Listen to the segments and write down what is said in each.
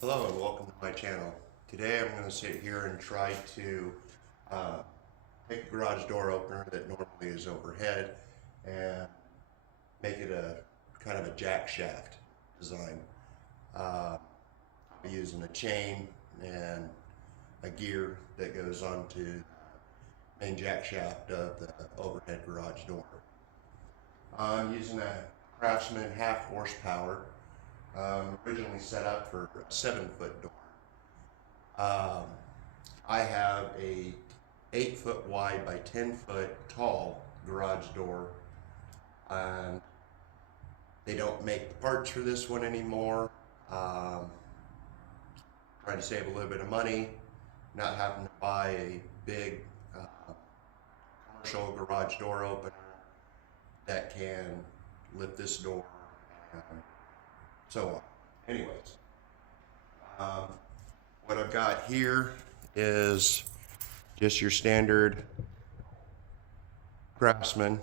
Hello and welcome to my channel. Today I'm going to sit here and try to take a garage door opener that normally is overhead and make it a kind of a Jackshaft design. I'm using a chain and a gear that goes onto the main Jackshaft of the overhead garage door. I'm using a Craftsman half horsepower, originally set up for a 7-foot door. Um, I have a 8-foot wide by 10-foot tall garage door, and they don't make the parts for this one anymore. Trying to save a little bit of money, not having to buy a big commercial garage door opener that can lift this door and so on. Anyways, what I've got here is just your standard Craftsman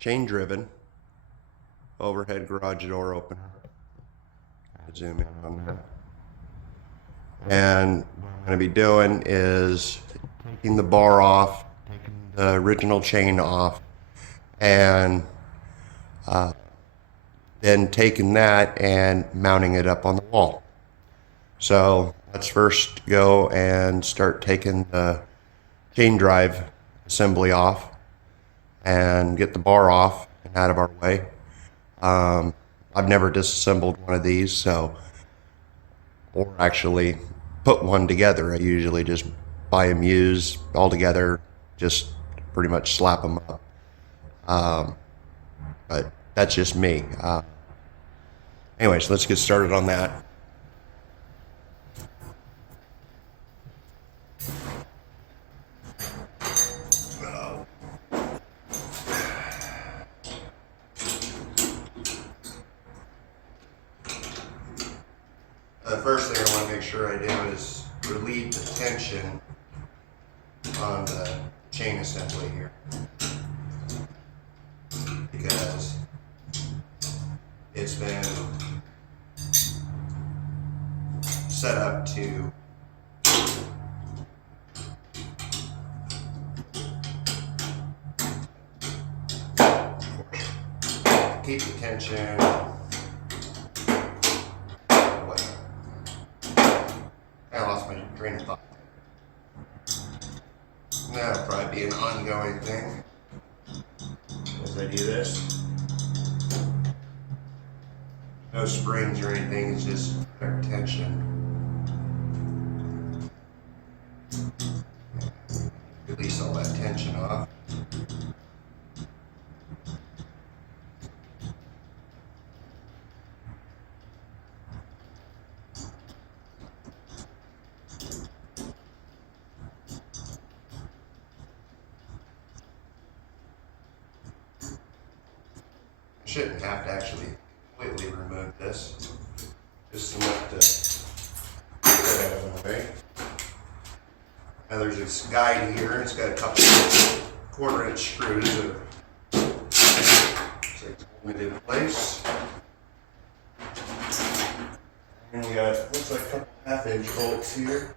chain driven overhead garage door opener. Zoom in on that. And what I'm going to be doing is taking the bar off, taking the original chain off, and then taking that and mounting it up on the wall. So let's first go and start taking the chain drive assembly off and get the bar off and out of our way. I've never disassembled one of these, or actually put one together. I usually just buy them used all together, just pretty much slap them up. But that's just me. Anyways, let's get started on that. The first thing I want to make sure I do is relieve the tension on the chain assembly here, because it's been set up to keep the tension. I lost my train of thought. That'll probably be an ongoing thing as I do this. No springs or anything, it's just tension. Release all that tension off. Shouldn't have to actually completely remove this, just enough to get that out of the way. Now there's this guide here, it's got a couple of 1/4-inch screws that hold it in place. And we got, looks like a couple 1/2-inch bolts here.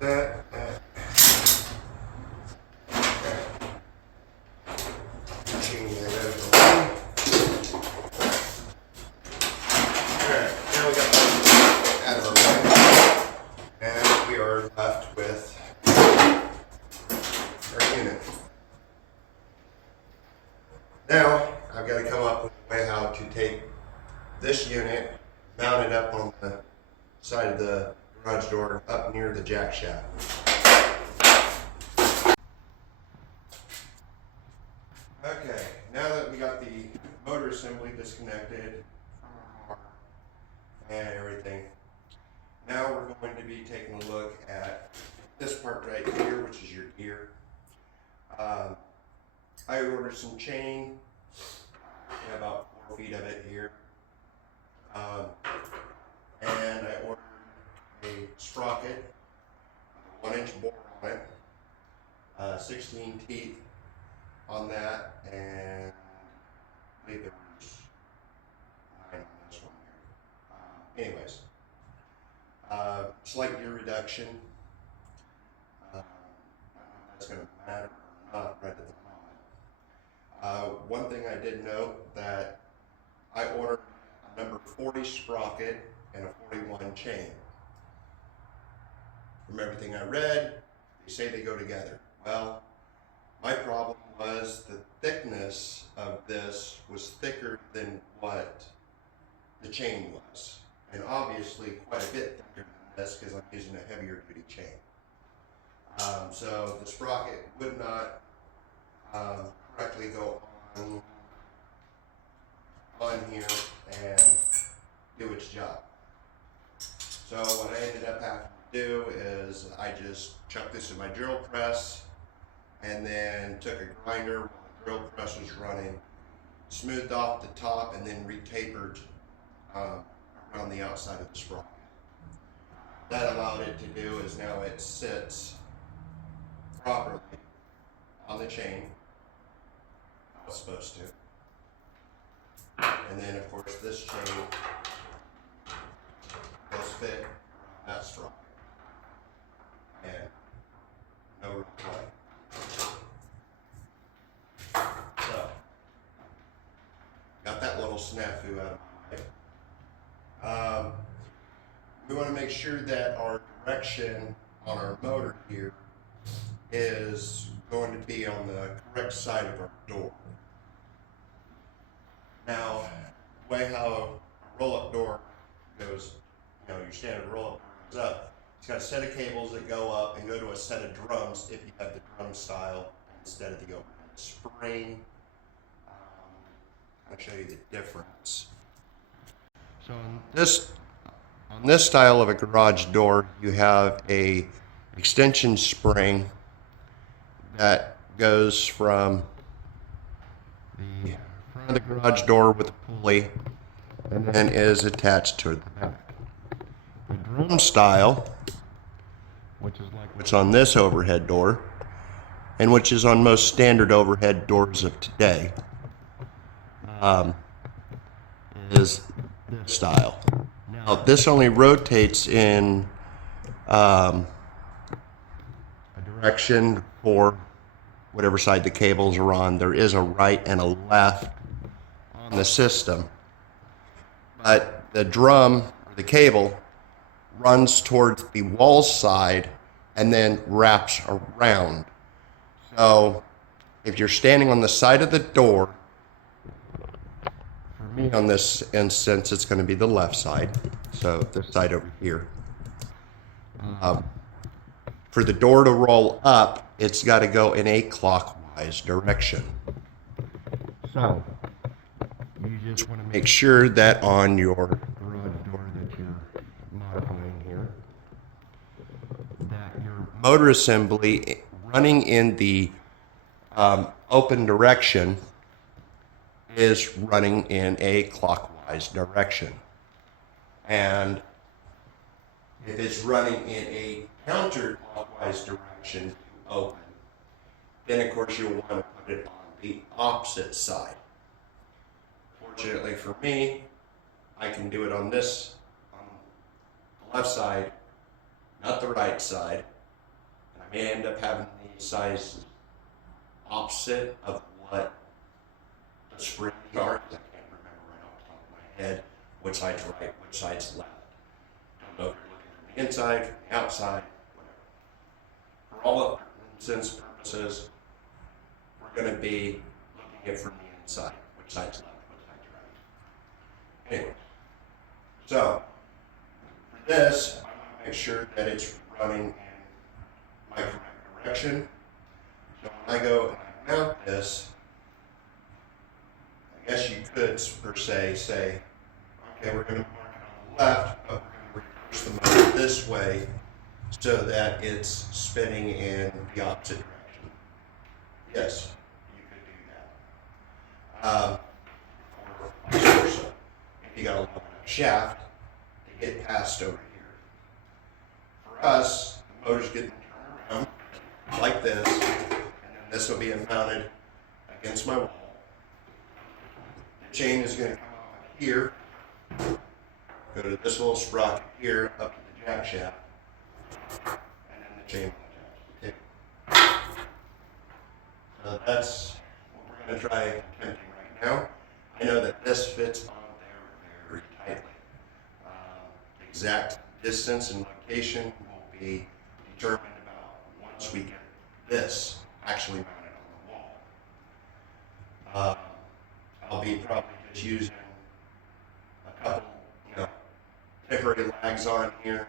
That. Change that out of the way. Alright, now we got that out of the way. And we are left with our unit. Now, I've got to come up with a way how to take this unit, mount it up on the side of the garage door up near the jack shaft. Okay, now that we got the motor assembly disconnected and everything, now we're going to be taking a look at this part right here, which is your gear. Um, I ordered some chain, about 4 feet of it here. And I ordered a sprocket, 1-inch bore on it, 16 teeth on that, and I believe there was 9 on this one here. Anyways, slight gear reduction. I don't know if that's going to matter or not right at the moment. One thing I did note that I ordered a number 40 sprocket and a 41 chain. From everything I read, they say they go together. Well, my problem was the thickness of this was thicker than what the chain was. And obviously quite a bit thicker than this because I'm using a heavier duty chain. So the sprocket would not correctly go on here and do its job. So what I ended up having to do is I just chucked this in my drill press and then took a grinder while the drill press was running, smoothed off the top, and then retapered around the outside of the sprocket. That allowed it to do is now it sits properly on the chain how it's supposed to. And then of course this chain does fit that sprocket. And no real play. So, got that little snafu out of the way. We want to make sure that our direction on our motor here is going to be on the correct side of our door. Now, the way how a roll-up door goes, you know, your standard roll-up door goes up, it's got a set of cables that go up and go to a set of drums if you have the drum style instead of the overhead spring. I'll show you the difference. So on this style of a garage door, you have a extension spring that goes from the front of the garage door with a pulley and then is attached to the back. The drum style, which is like what's on this overhead door, and which is on most standard overhead doors of today, is this style. Now, this only rotates in a direction for whatever side the cables are on. There is a right and a left on the system, but the drum, or the cable, runs towards the wall side and then wraps around. So if you're standing on the side of the door, for me on this instance, it's going to be the left side. So this side over here. For the door to roll up, it's got to go in a clockwise direction. So you just want to make sure that on your garage door that you're modifying here, that your motor assembly running in the open direction is running in a clockwise direction. And if it's running in a counterclockwise direction to open, then of course you'll want to put it on the opposite side. Fortunately for me, I can do it on this, on the left side, not the right side. And I may end up having these sizes opposite of what the springs are. I can't remember right off the top of my head which side's right, which side's left. I don't know if you're looking from the inside, from the outside, whatever. For all intents and purposes, we're going to be looking at it from the inside, which side's left, which side's right. Anyway, so for this, I want to make sure that it's running in my correct direction. So when I go and I mount this, I guess you could per se say, okay, we're going to mark it on the left, but we're going to reverse the motor this way so that it's spinning in the opposite direction. yes, you could do that. Or vice versa. If you got a long enough shaft to get past over here. For us, the motor's getting turned around like this, and then this will be mounted against my wall. The chain is going to come out here, go to this little sprocket here, up to the jack shaft, and then the chain will attach. So that's what we're going to try attempting right now. I know that this fits on there very tightly. The exact distance and location will be determined about once we get this actually mounted on the wall. I'll be probably just using a couple, temporary lags on here,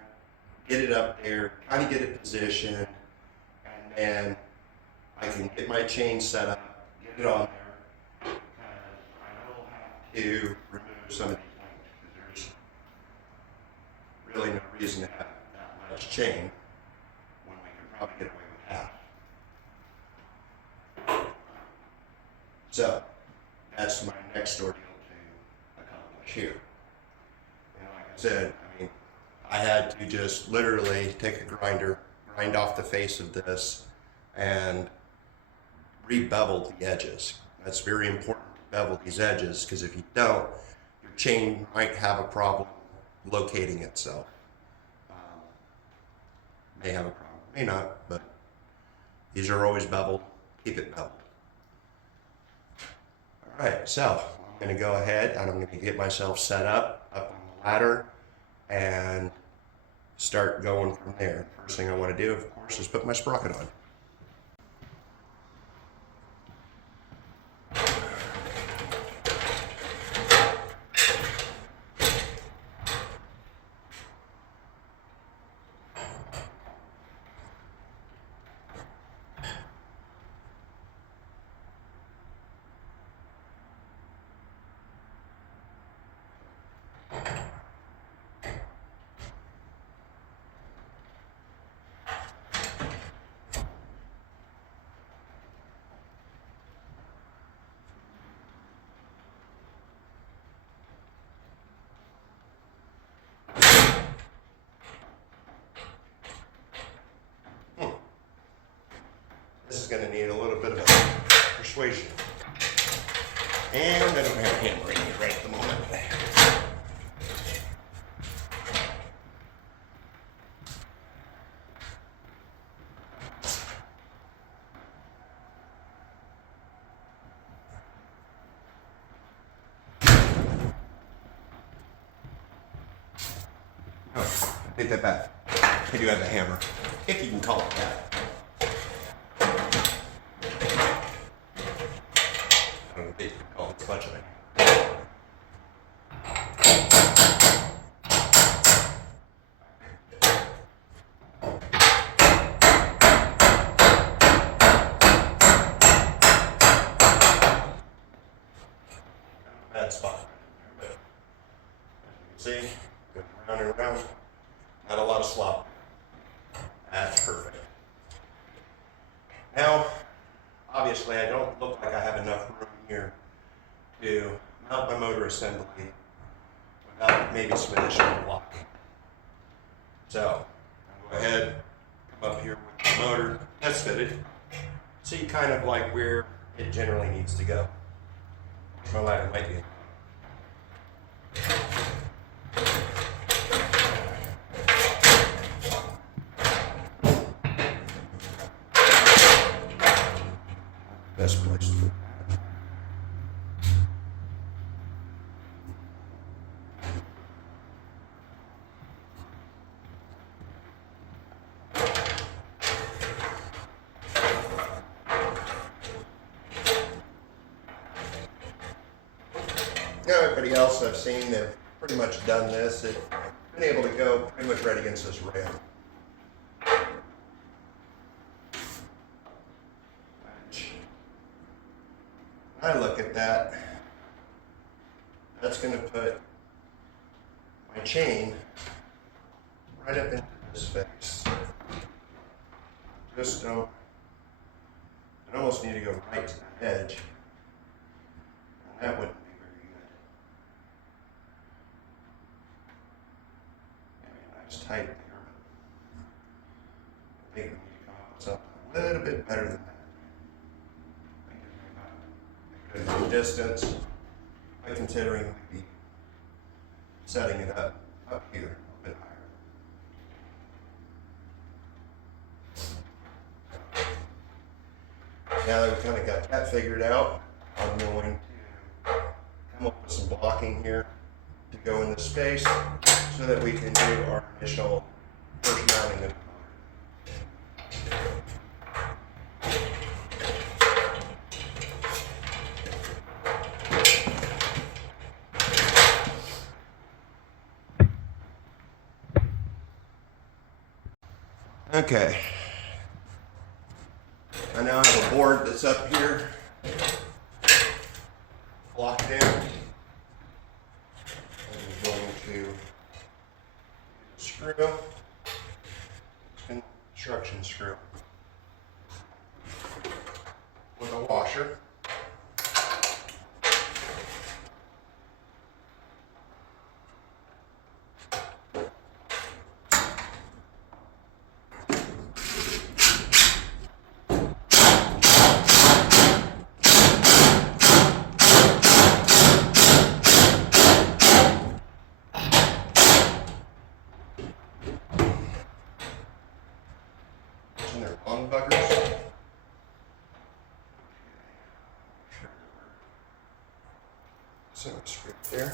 get it up there, kind of get it positioned, and then I can get my chain set up, get it on there. I will have to remove some of these links because there's really no reason to have that much chain when we can probably get away with half. So that's my next ordeal to accomplish here. Like I said, I had to just literally take a grinder, grind off the face of this, and re-bevel the edges. That's very important to bevel these edges, because if you don't, your chain might have a problem locating itself. May have a problem, may not, but these are always beveled. Keep it beveled. All right, so I'm going to go ahead and I'm going to get myself set up on the ladder and start going from there. First thing I want to do, of course, is put my sprocket on. This is going to need a little bit of persuasion. And I don't have a hammer in here right at the moment. Oh, I take that back. I do have a hammer, if you can call it that. Much of it. Bad spot. But as you can see, going round and round, not a lot of slop. That's perfect. Now, obviously, I don't look like I have enough room here to mount my motor assembly without maybe some additional blocking. So, I'll go ahead, come up here with the motor that's fitted, see kind of like where it generally needs to go. My ladder might be. Best place to put. Now everybody else I've seen, they've pretty much done this. They've been able to go pretty much right against this rail. I look at that, that's going to put my chain right up into this face. Just don't I almost need to go right to the edge. And that wouldn't be very good. Maybe a nice tight there, but I think we need to come up with something a little bit better than that. I think a good distance, by considering we'd be setting it up here a bit higher. Now that we've kind of got that figured out, I'm going to come up with some blocking here to go in the space so that we can do our initial first mounting of the motor. Okay. I now have a board that's up here, locked in. I'm going to screw, construction screw, with a washer. And they're long buggers. So screw there.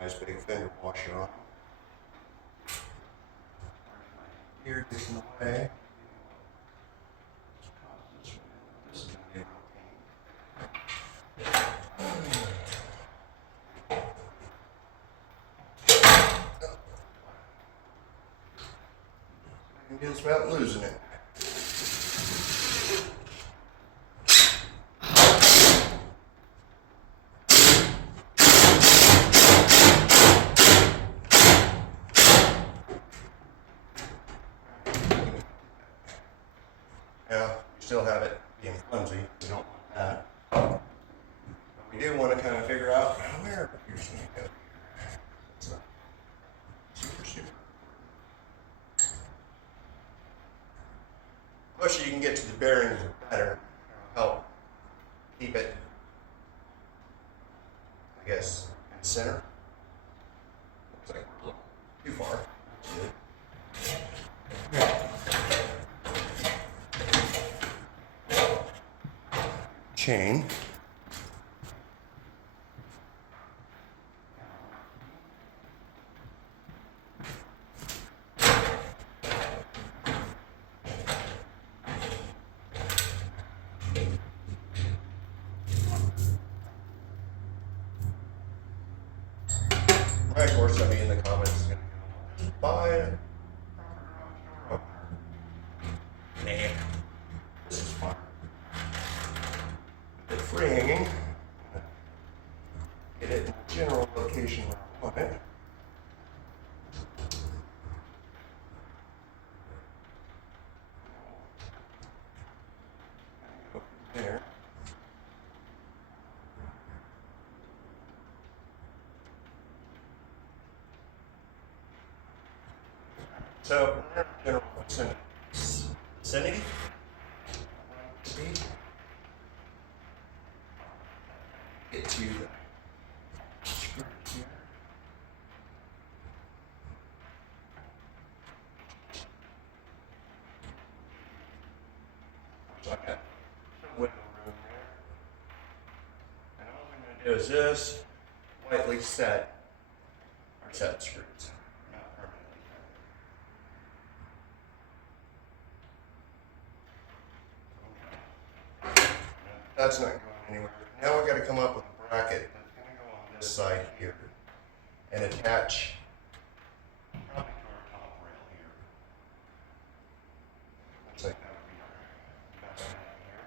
Nice big fender washer on. Here gets in the way. Just about losing it. Yeah, we still have it being clumsy. We don't want that. But we do want to kind of figure out where here's going to go. It's not super. The closer you can get to the bearings, the better. It'll help keep it, I guess, in the center. Looks like we're a little too far. Chain. Of course, somebody in the comments is going to go, buy it. Nah, this is fun. The free hanging, get it in the general location where I want it. There. So, general vicinity. Get to the screw here. So I got some wiggle room there. And all I'm going to do is just lightly set our set screws. Not permanently. That's not going anywhere. Now we've got to come up with a bracket that's going to go on this side here and attach probably to our top rail here. Looks like that would be our best one here.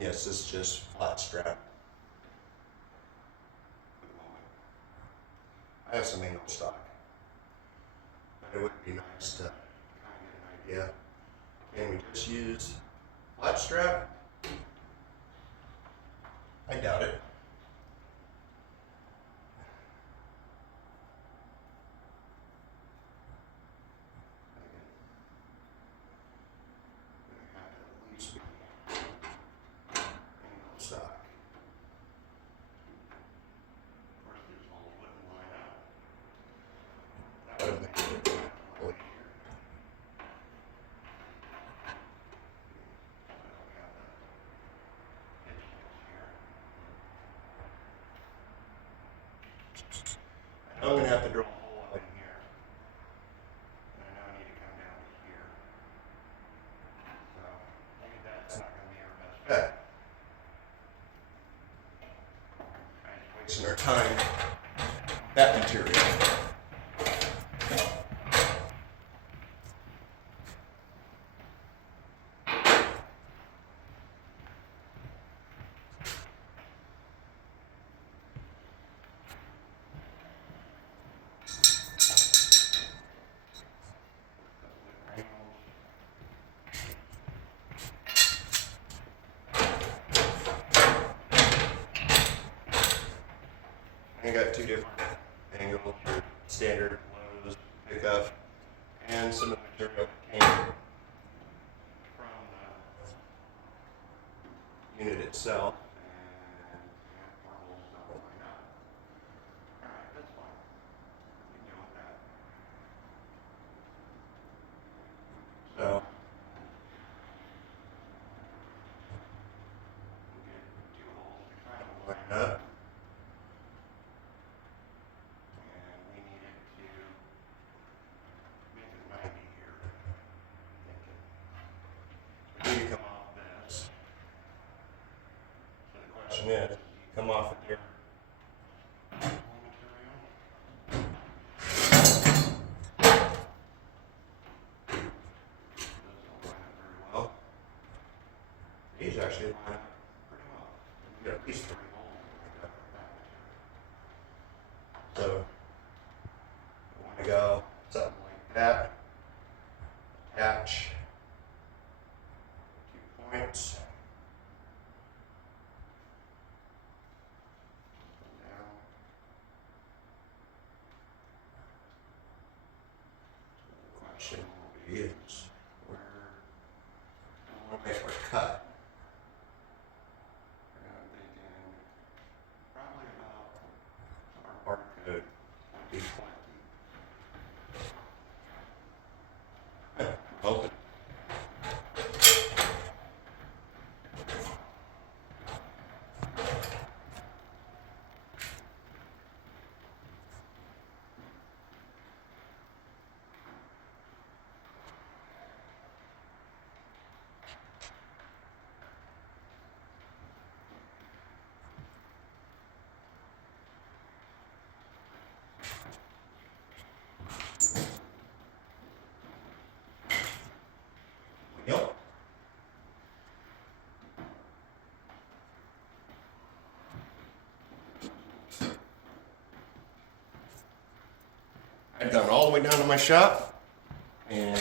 Yes, this is just flat strap. I have some angle stock, but it would be nice to kind of get an idea. Can we just use flat strap? I doubt it. Stock. Of course, these holes wouldn't line up. That would make it a little easier. I don't have the hitch here. I know I'm going to have to drill a hole up in here. And I know I need to come down to here. So maybe that's not going to be our best bet. Wasting our time. That material. I got two different angles, your standard lows pickup, and some of the material that came from the unit itself. And our holes don't line up. Alright, that's fine. We can deal with that. So we'll get two holes to kind of line up. You come off this. So the question is, you come off of your well. These actually line up pretty well. You got at least 3 holes like that. So I want to go something like that. Attach 2 points. Down. So the question will be is where make our cut. And I'm thinking probably about our barcode would be 20. Open. Yep. I've gone all the way down to my shop, and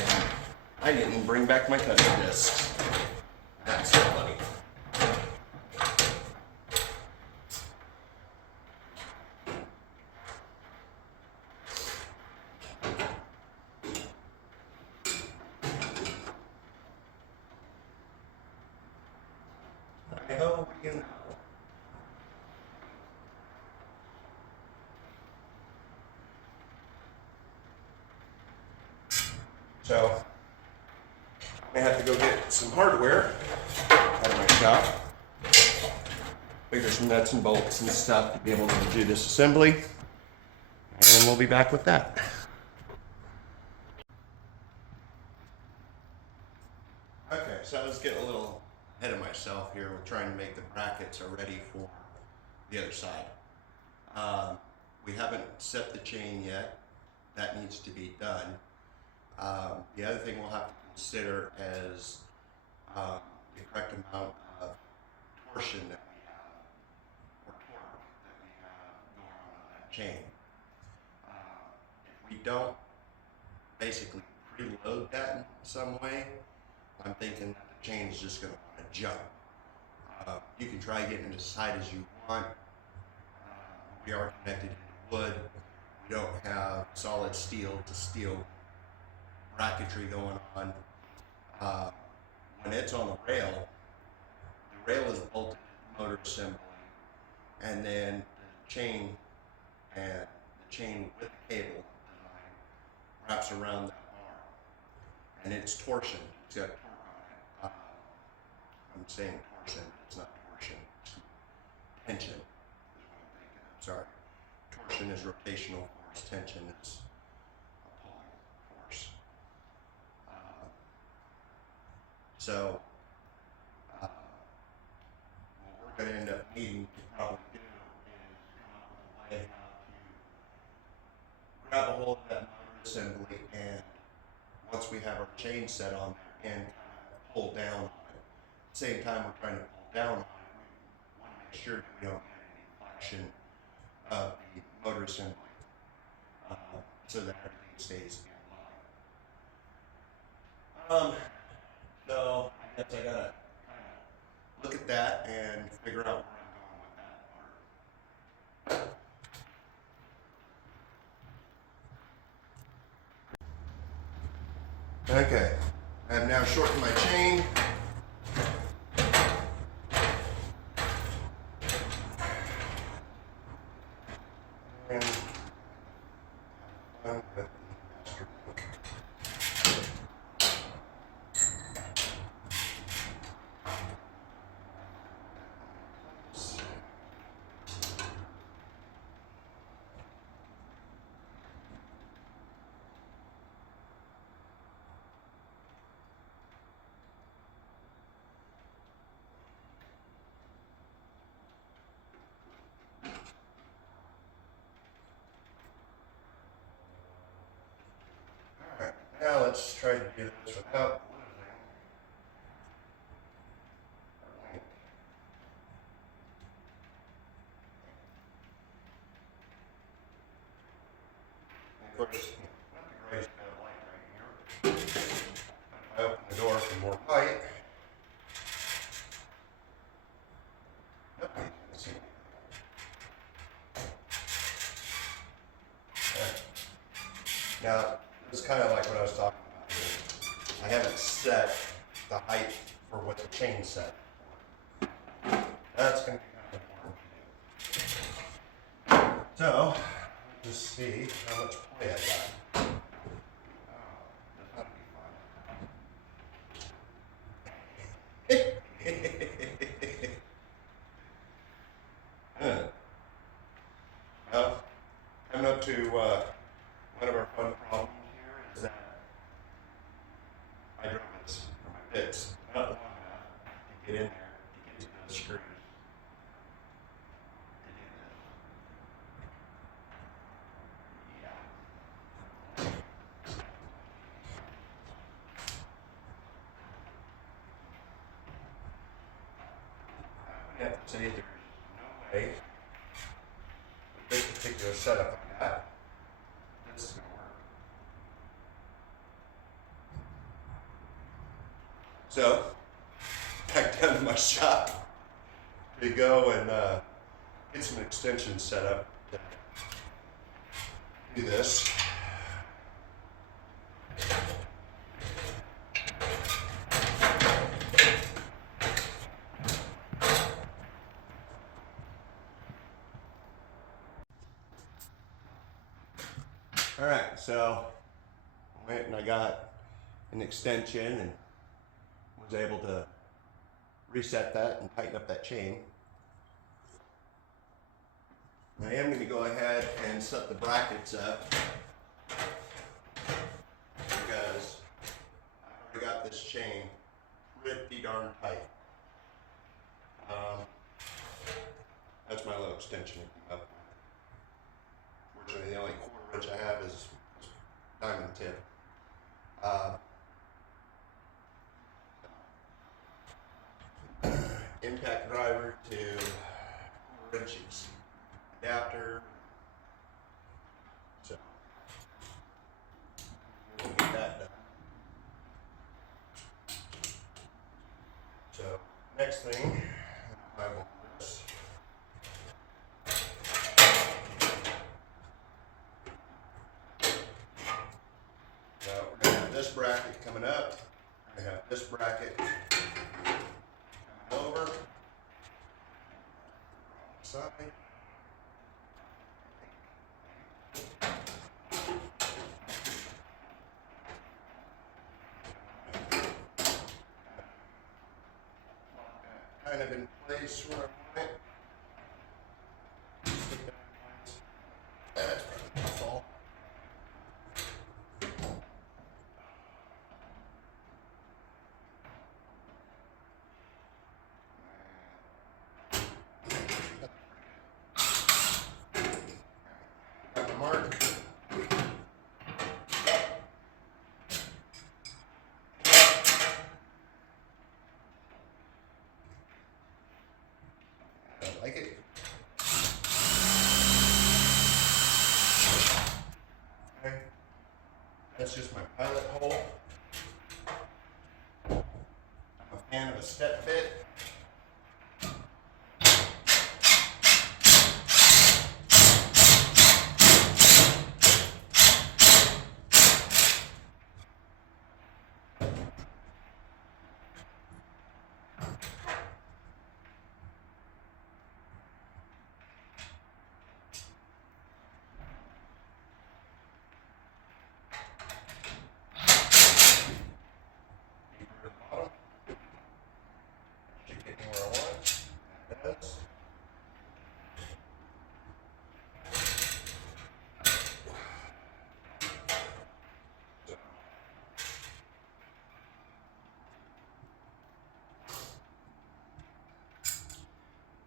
I didn't bring back my cutting discs. That's so funny. I hope you know. So I have to go get some hardware out of my shop. Figure some nuts and bolts and stuff to be able to do this assembly. And we'll be back with that. Okay, so I was getting a little ahead of myself here. We're trying to make the brackets ready for the other side. We haven't set the chain yet. That needs to be done. The other thing we'll have to consider is the correct amount of torsion that we have, or torque that we have going on that chain. If we don't basically preload that in some way, I'm thinking that the chain is just going to want to jump. You can try getting it as tight as you want. We are connected to wood. We don't have solid steel to steel bracketry going on. When it's on the rail is bolted to the motor assembly, and then the chain with the cable design wraps around that bar, and it's torsion. It's got torque on it. I'm saying torsion, it's not torsion. It's tension is what I'm thinking of. Sorry. Torsion is rotational force. Tension is a pulling force. So what we're going to end up needing to probably do is come up with a way how to grab a hold of that motor assembly, and once we have our chain set on there, and kind of pull down on it. At the same time we're trying to pull down on it, we want to make sure that we don't get any flexion of the motor assembly, so that everything stays in line. So I guess I gotta kind of look at that and figure out where I'm going with that part. Okay, I've now shortened my chain. And I'm with the master book. Alright, now let's try to do this without losing our link. Of course, the gray's kind of light right here. If I open the door for more light, nobody can see me. Okay. Now, it's kind of like what I was talking about here. I haven't set the height for what the chain set. That's going to be kind of important to do. So, let's see how much play I got. Well, coming up to one of our fun problems here is that I drove this for my bits not long enough to get in there to get to those screws to do this. Yeah. I would have to say there's no way with this particular setup like that, this is going to work. So, back down to my shop to go and get some extensions set up to do this. All right, so I went and I got an extension and was able to reset that and tighten up that chain. I am going to go ahead and set the brackets up because I've already got this chain pretty darn tight. That's my little extension to keep up. Fortunately, the only quarter inch I have is diamond tip. Impact driver screwdriver to wrenches, adapter. So we'll get that done. So next thing, I will do this. Now we're going to have this bracket coming up. We're going to have this bracket coming over. Side. Kind of in place where I want it. That's probably my fault. Got the mark. I like it. Okay. That's just my pilot hole. I'm a fan of a step bit.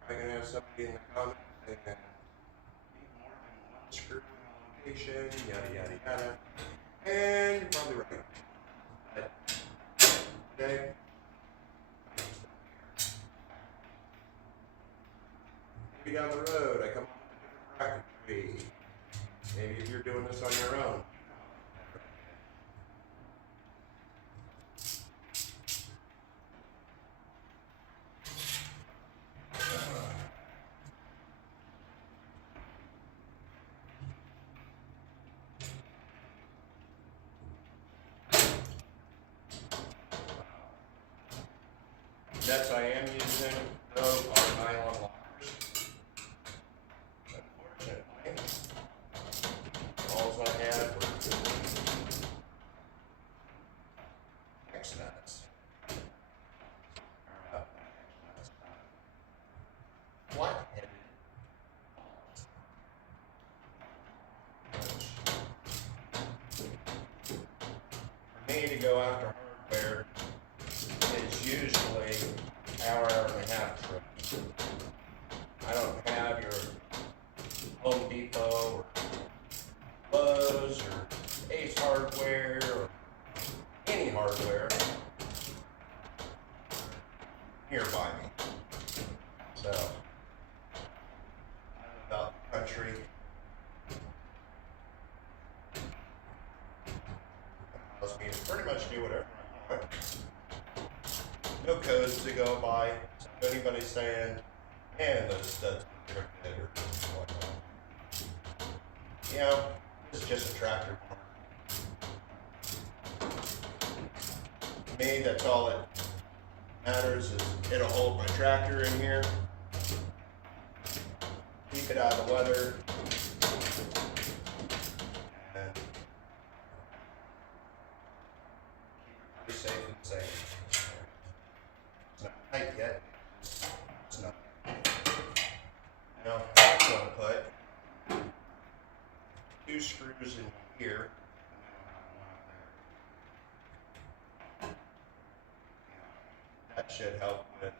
I'm going to have somebody in the comments saying that need more than one screw in a location, yada yada yada. And you're probably right. But today, maybe down the road I come up with a different bracket tree. Maybe if you're doing this on your own. Nets I am using, though, are nylon lockers. Unfortunately, all I had were X nuts. Flat-headed for me to go after hardware is usually hour and a half trip. I don't have your Home Depot or Lowe's or Ace Hardware or any hardware nearby me. So, about the country. Allows me to pretty much do whatever I want. No codes to go by. So if anybody's saying, man, those studs are crooked or whatnot. You know, it's just a tractor. To me, that's all that matters is it'll hold my tractor in here. Keep it out of the weather. And keep it pretty safe and safe. It's not tight yet. It's not. Now, I'm going to put 2 screws in here. That should help with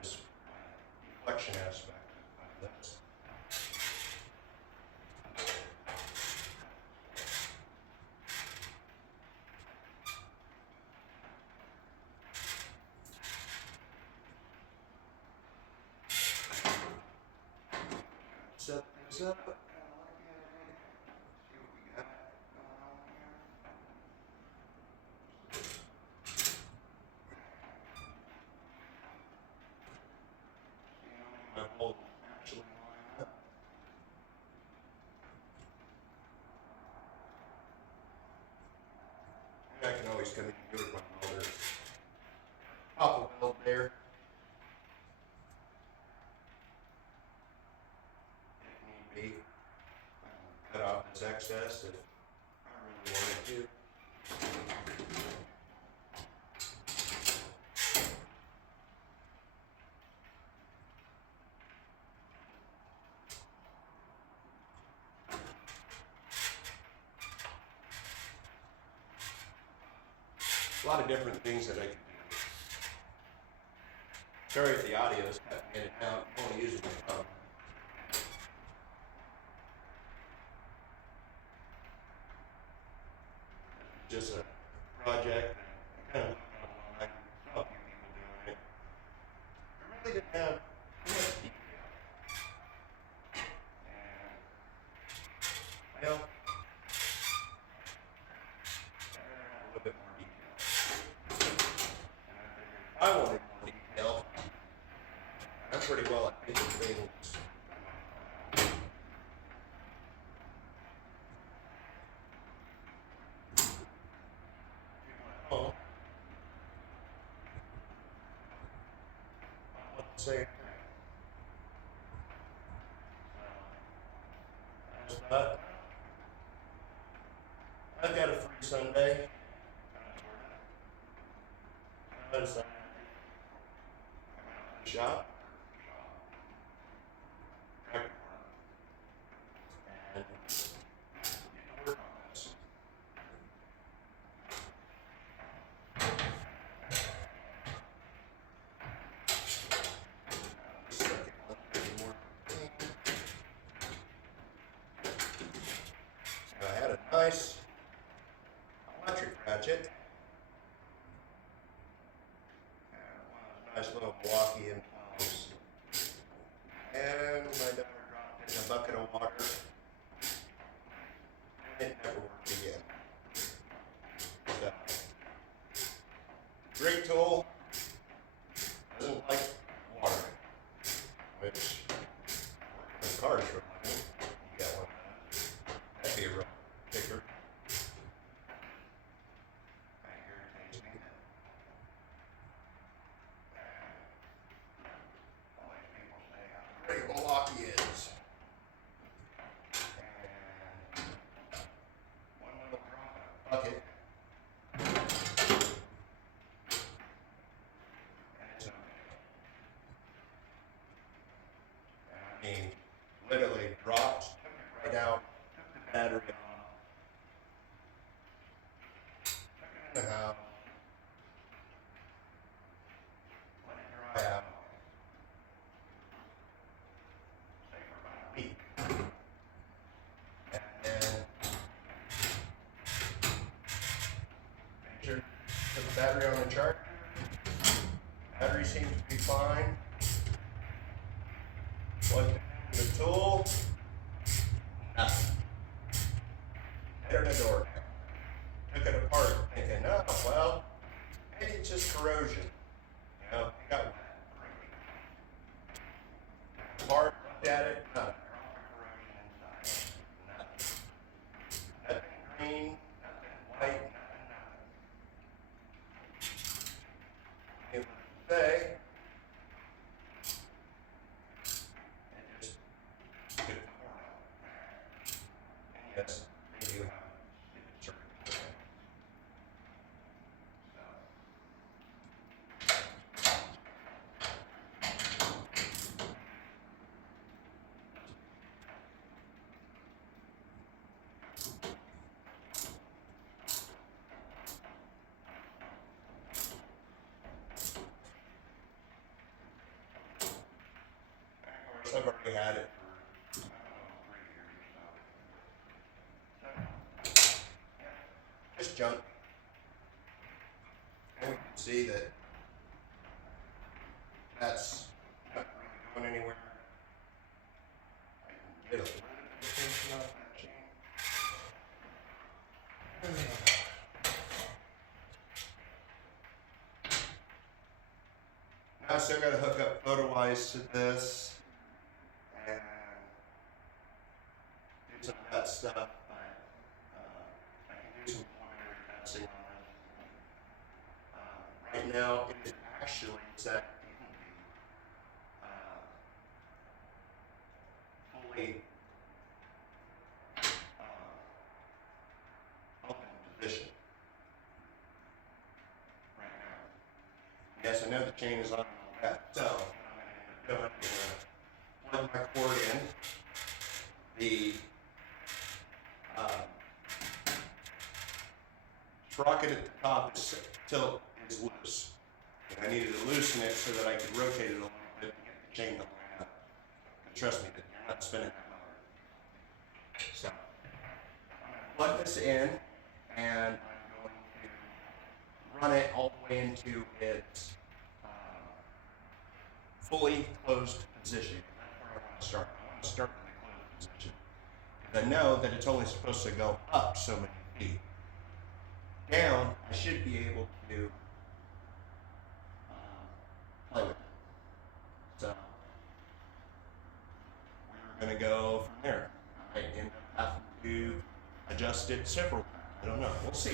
this deflection aspect of this. this up. See what we got going on here. See how many my bolts actually line up. And I can always come in and do it with my welder. Pop a weld there. If need be. Cut off this excess if I really wanted to. A lot of different things that I can do. Sorry if the audio is cutting in and out. I'm only using my phone. Just a project. I kind of looked online, saw a few people doing it. I really didn't have too much detail. And, well, a little bit more detail. And I wanted more detail. I'm pretty well at making things. Oh. Say, but I've got a free Sunday. I decided to shop. And work on this. I had a nice electric ratchet. Nice little Milwaukee impulse. And my daughter dropped it in a bucket of water. And it never worked again. So, great tool. Doesn't like water. Which, the car's for me. You got one. That'd be a real kicker. That irritates me. All these people say how great Milwaukee is. And one little drop in a bucket. And it's okay. I mean, literally dropped, took it right out, took the battery off, took it in the house, let it dry out, say for about a week. And then make sure to put the battery on the charger. Battery seems to be fine. Plugged it into the tool. Nothing. Hit her in the door. Took it apart, thinking, oh, well, maybe it's just corrosion. You know, it got wet. Apart, looked at it, nothing. Nothing. Nothing green, nothing white, nothing. It would say, it just took the corn out. And yes, they do have a circuit breaker. I've already had it for, I don't know, 3 years or so. Just junk. And we can see that that's not really going anywhere. I can get a still got to hook up photo-wise to this and do some of that stuff. But I can do some preliminary testing on it. Right now, it is actually set fully open position right now. Yes, I know the chain is on all that, so I'm going to plug my cord in. The sprocket at the top is loose. And I needed to loosen it so that I could rotate it a little bit to get the chain to line up. And trust me, I'm not spinning that motor. So, I'm going to plug this in, and I'm going to run it all the way into its fully closed position. That's where I want to start. I want to start in the closed position. Because I know that it's only supposed to go up so many feet. Down, I should be able to play with it. So, we're going to go from there. I end up having to adjust it several times. I don't know. We'll see.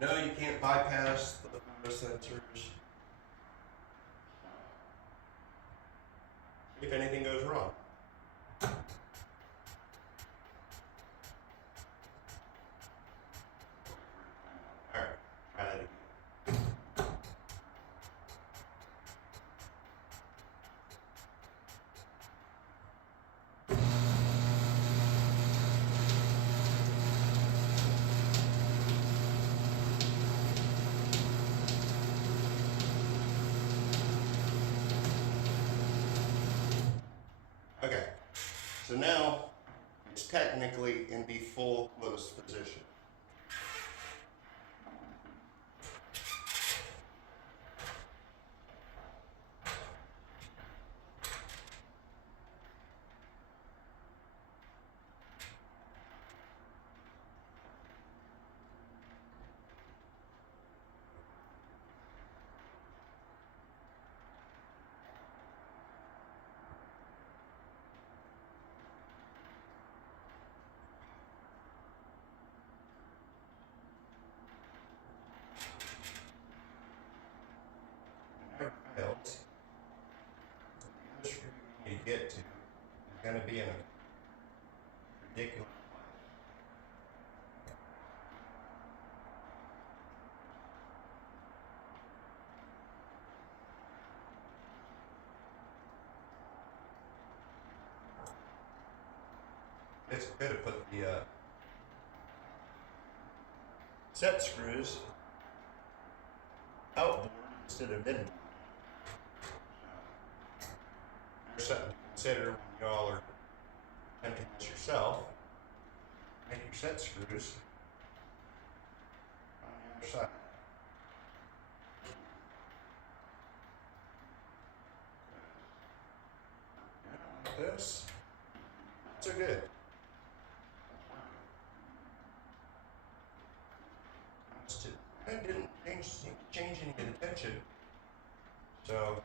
No, you can't bypass the photo sensors. If anything goes wrong. Alright, try that again. Okay, so now it's technically in the full closed position. Fails. The screw you need to get to is going to be in a ridiculous place. It's good to put the set screws outboard instead of inboard. There's something to consider when y'all are attempting this yourself. Make your set screws on the other side. Like this. So good. I didn't change any attention. So I'm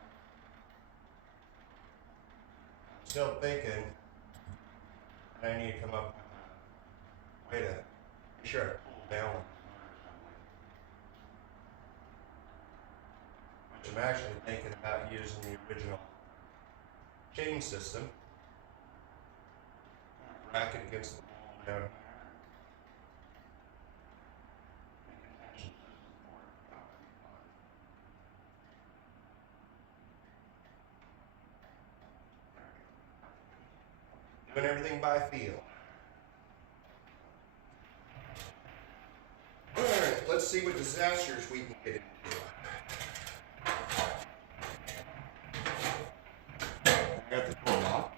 still thinking I need to come up with a way to be sure I pull down. I'm actually thinking about using the original chain system. Rack it against the wall down here. Doing everything by feel. Alright, let's see what disasters we can get into. I got the door locked.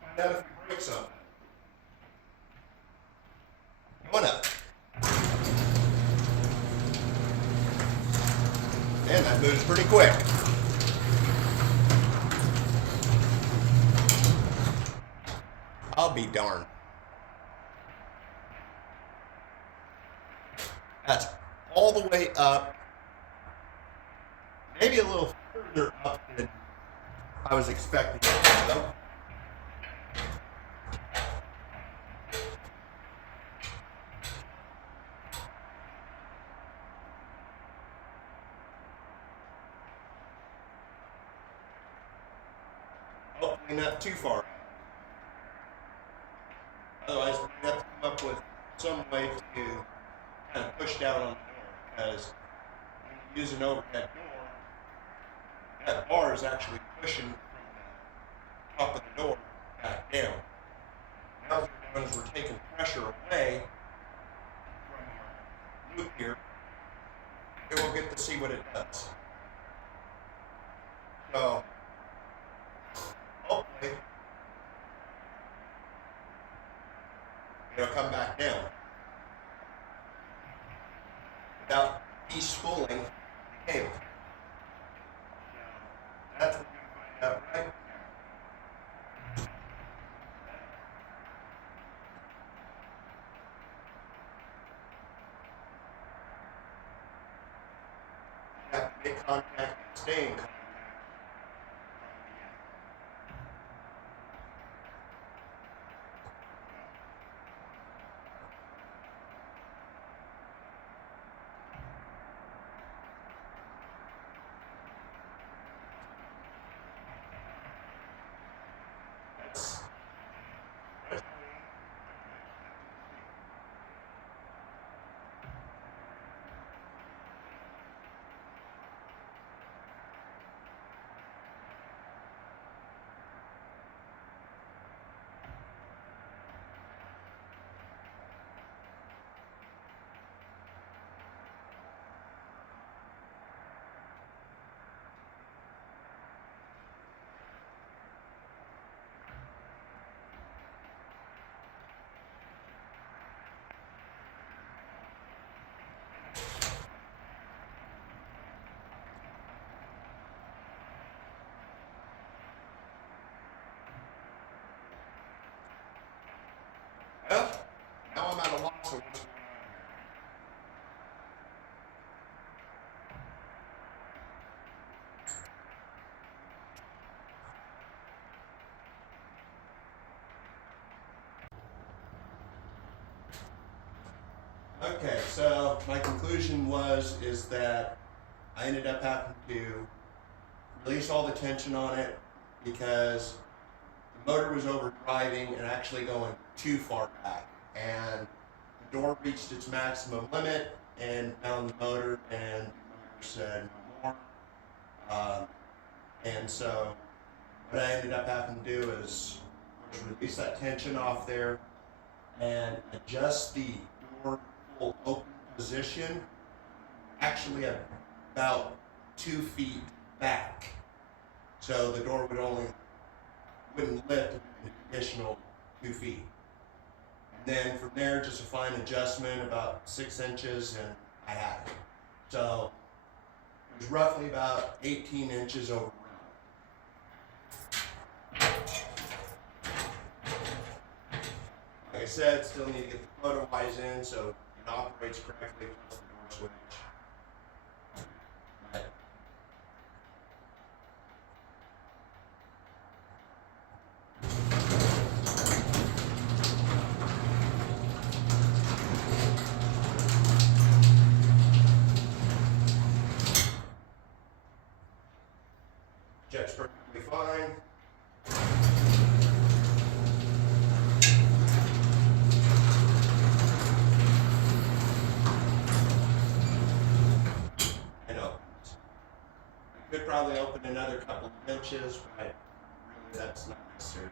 Find out if we break something. Going up. Man, that moves pretty quick. I'll be darned. That's all the way up. Maybe a little further up than I was expecting it to go. Hopefully not too far. Otherwise, we have to come up with some way to kind of push down on the door, because when you use an overhead door, that bar is actually pushing from the top of the door back down. Now what we're doing is we're taking pressure away from our loop here, and we'll get to see what it does. So, hopefully, it'll come back down without de-spooling the cable. That's what we're going to find out right now. You have to make contact and stay in contact. Well, now I'm at a loss of what's going on. Okay, so my conclusion is that I ended up having to release all the tension on it because the motor was overdriving and actually going too far back, and the door reached its maximum limit and found the motor, and the motor said no more. And so what I ended up having to do is release that tension off there and adjust the door full open position actually at about 2 feet back, so the door wouldn't lift an additional 2 feet. And then from there, just a fine adjustment, about 6 inches, and I had it. So it was roughly about 18 inches over. Like I said, still need to get the photo eyes in so it operates correctly plus the door switch. But Jet's perfectly fine. And opens. Could probably open another couple of inches, but really that's not necessary.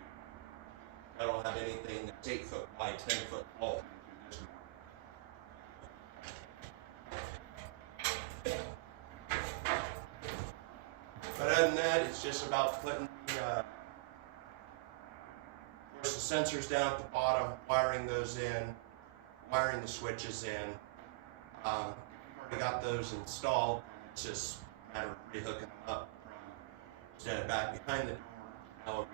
I don't have anything that's 8 foot wide, 10 foot tall. But other than that, it's just about putting the sensors down at the bottom, wiring those in, wiring the switches in. Already got those installed. It's just a matter of rehooking them up instead of back behind the door. Now over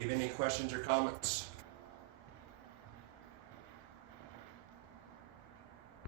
here. Have any questions or comments?